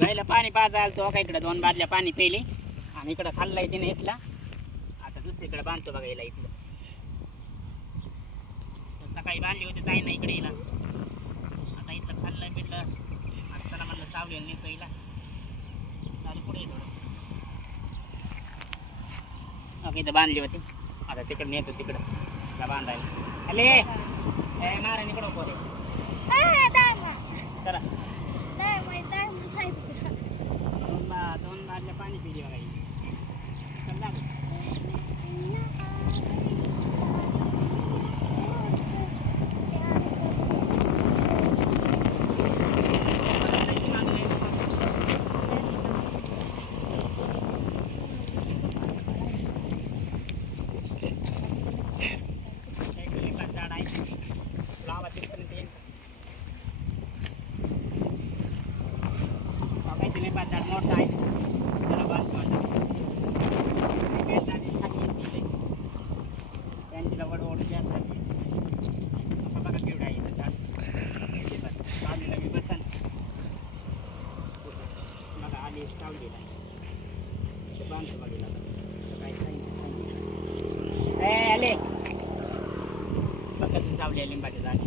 गायला पाणी पाजा आलं तो का इकडे 2 बादल्या पाणी पिली आणि इकडं खाल्लाय तिने इथला. आता दुसरीकडे बांधतो बघा याला इथलं. सकाळी बांधली होती जाई ना इकडे येईल. आता इथलं खाल्लंय पिटलं. आता त्याला म्हणलं सावलीला नेतो येईल. चालू पुढे थोडं इथं बांधली होती. आता तिकडे नेतो तिकडं त्याला बांधायला. अले नारायण इकडं पोरे चला 2 बादल्या पाणी पिली बघा चला. मोठा आहे त्याला त्यांची वडवड त्यासाठी बघा केवढा आहे चाललेला मी बसन बघा आली चावलेला बांधतो बघेला काय आले बघा चावले लिंबाचे झाड.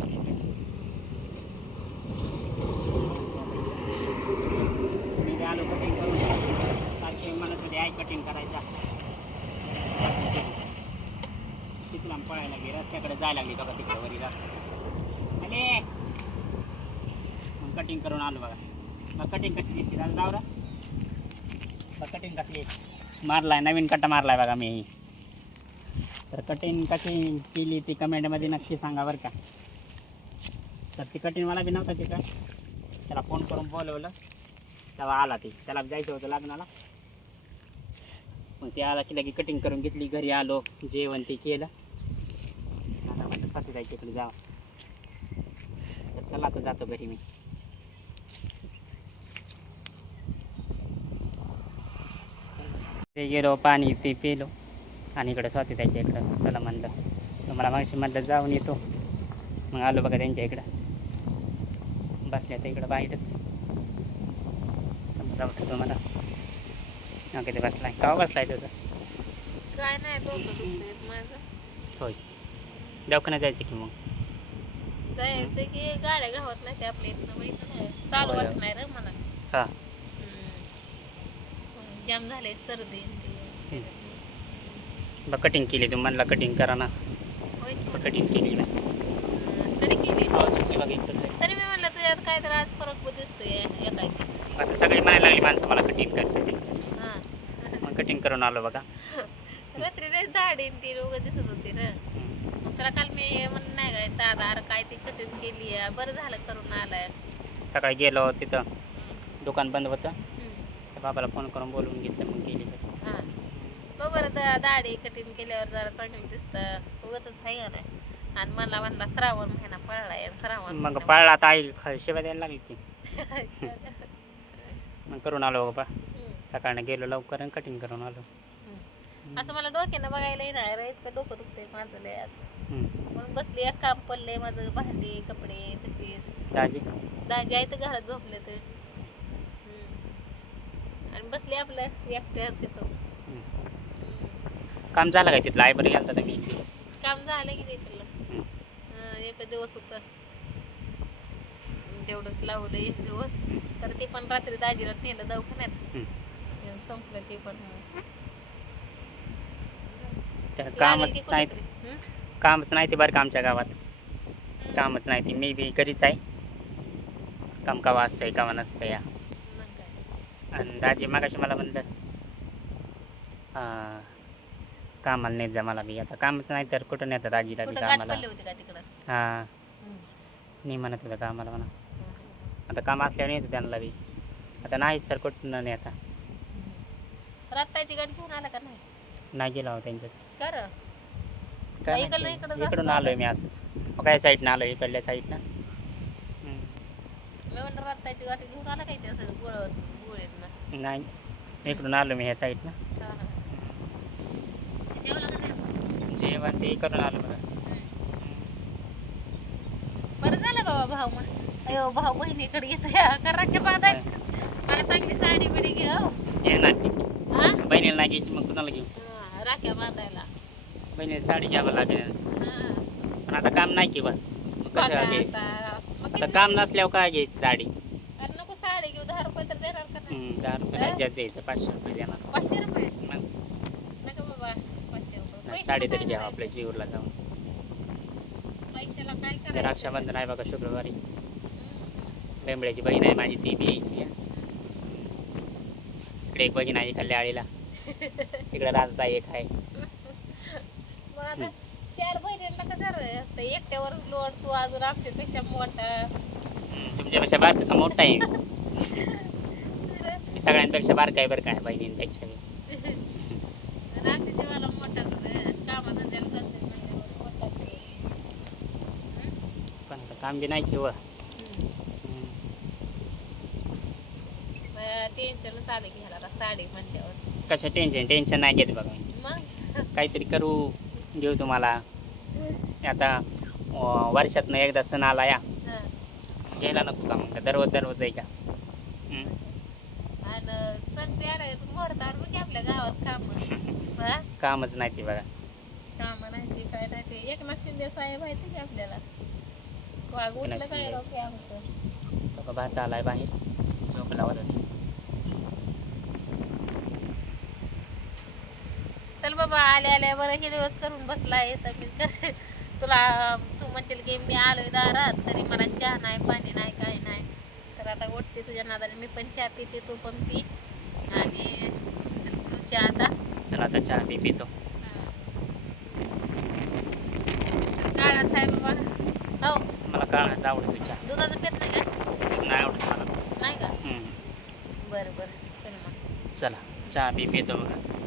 आलो कटिंग करून सारखे म्हणत होते आई कटिंग करायचा तिथला पळायला लागली रस्त्याकडे जायला लागली बघा तिकडे वरी रस्ता आणि मग कटिंग करून आलो बघा. मग कटिंग कशी दिसते दादा जावरा मग कटिंग कशी मारलाय नवीन कट्टा मारलाय बघा मी. तर कटिंग कशी केली ती कमेंटमध्ये नक्की सांगा बरं का. तर ती कटिंग मला बी नव्हतं तिथं त्याला फोन करून बोलवलं तेव्हा आला ते त्याला जायचं होतं लग्नाला. मग ते आला की लगे कटिंग करून घेतली. घरी आलो जेवण ते केलं. आता म्हटलं साथी जायचं इकडे जावं तर चला तर जातो घरी मी. ते गेलो पाणी ते पिलो आणि इकडं स्वाती जायच्या इकडं चला म्हणलं तुम्हाला मागशी म्हटलं जाऊन येतो. मग आलो बघा त्यांच्या इकडं बसल्या तर इकडं बाहेरच जाऊ तुम्हाला किती बसलाय का बसलाय तुझं काय नाही डोकं माझं. होय दवाखान्यात जायचं की मग जायचं की गाड्या गावत नाही ते आपल्या इथनं बघितलं नाही चालू होय. वाटत नाही रे मला. हां जाम झाले सर्दी बघ कटिंग केली तुम्ही म्हणला कटिंग करा ना. होय कटिंग केली ना तरी केली सुट्टी बघितलं तरी मी म्हणलं तुझ्यात काय तर आज फरक दिसतोय एकाकी. आता सगळी म्हणायला लागली माणसं मला कटिंग कर हां मग कटिंग करून आलो बघा. रात्री रे दाढी ती रोग दिसत होती रे. मग त्याला काल मी म्हणलं नाही काय दादा अरे काय ती कटिंग केली आहे बरं झालं करून आलाय. सकाळी गेलो तिथं दुकान बंद होतं त्या बाबाला फोन करून बोलवून घेतलं मग गेली. हां बघ बरं दाढी कटिंग केल्यावर जरा चांगलं दिसतं उगतच आहे का नाही. आणि मला म्हणला श्रावण महिना पळलाय श्रावण मग पाळला आता आई शिवाय द्यायला लागली की मग करून आलो बाबा. सकाळनं गेलो लवकर आणि कटिंग करून आलो. असं मला डोक्यानं बघायला येणार इतकं डोकं दुखतंय माझं लय आज. म्हणून बसली एक काम पडलंय माझं भांडी कपडे तसेच दाजी आहे तर घरात झोपले तर आणि बसली आपल्या एकट्याच येतो. काम झालं काय तिथलं आई बरं गेलता तुम्ही काम झालं की तिथलं एक दिवस होतं तेवढंच लावलं एक दिवस. तर ते पण रात्री दाजीला नेलं दवाखान्यात संपलं ते पण. कामच नाही ते बरं का आमच्या गावात कामच नाही ते. मी बी घरीच आहे काम कवा असतंय कवा नसतं या. आणि दाजी मागाशी मला म्हणलं कामाला नेत जा मला बी. आता कामच नाही तर कुठं नेतात दाजीला बी कामाला. हां नाही म्हणत होतं कामाला म्हणा. आता काम असल्यावर नेतं त्यांना बी. आता नाहीच तर कुठं नाही. आता रत्ताची गाडी घेऊन आला का नाही? नाही गेलो आहो त्यांच्यात. काय इकडून आलोय मी असंच काय साईडनं आलो इकडल्या साईडनं. रत्ताची गाडी घेऊन आला काय ते गोळीत नाही इकडून आलो मी ह्या साईडनं. जेवण ते करून आलो बघा. बरं झालं बाबा भाऊ मग अयो भाऊ बहिणीकडे येतो या कराक्या बांधायचं. मला चांगली साडी बिडी घे हो. घेणार की हा? बहिणीला नाही घ्यायची मग कुणाला घेऊ हा, राख्या बांधायला. बहिणीला साडी घ्यावं लागेल हा. पण आता काम नाही किंवा मग बघा कसं घे आता. मग आता किती- काम नसल्यावर काय घ्यायची साडी अरे नको साडी घेऊ, 10 रुपये तर देणार का नाही? 10 रुपये हा? राज्यात द्यायचं 500 रुपये देणार 500 रुपये मग नका बाबा, 500 रुपये पैसे साडी काय तरी घ्या करायचं? आपल्या जीवरला जाऊन पैशाला काय ते करायचं? रक्षाबंधन आहे बघा शुक्रवारी हम्म. बेंबळ्याची बहीण आहे माझी ती बी यायची आहे. इकडे एक बहीण आहे खाल्ल्या आळीला तिकडे राजताई एक आहे मग आता 4 बहिणींना कसं रे? ते एकट्यावर लोड, तू अजून आमच्यापेक्षा मोठा. तुमच्यापेक्षा बारका का मोठा आहे तर मी सगळ्यांपेक्षा बारका आहे बरं काय बहिणींपेक्षा बी. रात्री जेवायला मोठाच रे. कामाधंद्याला जाते म्हणल्यावर मोठाच रे. पण आता काम बी नाही किंवा टेन्शनच आलं की ह्याला साडी म्हणल्यावर. कसं टेन्शन नाही घेत बघा मी. मग काहीतरी करू घेऊ तुम्हाला आता वर्षातनं एकदा सण आला या हा. घ्यायला नको का मग दररोज आहे का आणि सण बी आलाय, मोहरतावर बघ की आपल्या गावात काम. हा, कामच नाही ते बघा काम नाही ते काय नाही ते. एकनाथ शिंदे साहेब आहेत की आपल्याला. वाघ उठलं काय राव की आमचं. तो का भाचा आलाय बाहेर झोप लावत होती. चल बाबा, आल्या बरं हे दिवस करून बसलाय तर मी कसं तुला. तू म्हणशील की मी आलोय दारात तरी मला चहा नाही, पाणी नाही, काय नाही. तर आता उठते तुझ्या नादाने, मी पण चहा पिते, तू पण पी. आणि चल तू चहा आता. चला आता चहा बी पितो. काळाच आहे बाबा. हो, मला काळाच आवडतो चहा दुधाचं पेत नाही का? नाही आवडत मला नाही का? बरं बरं, चल मग. चला चहा बी पितो बघा.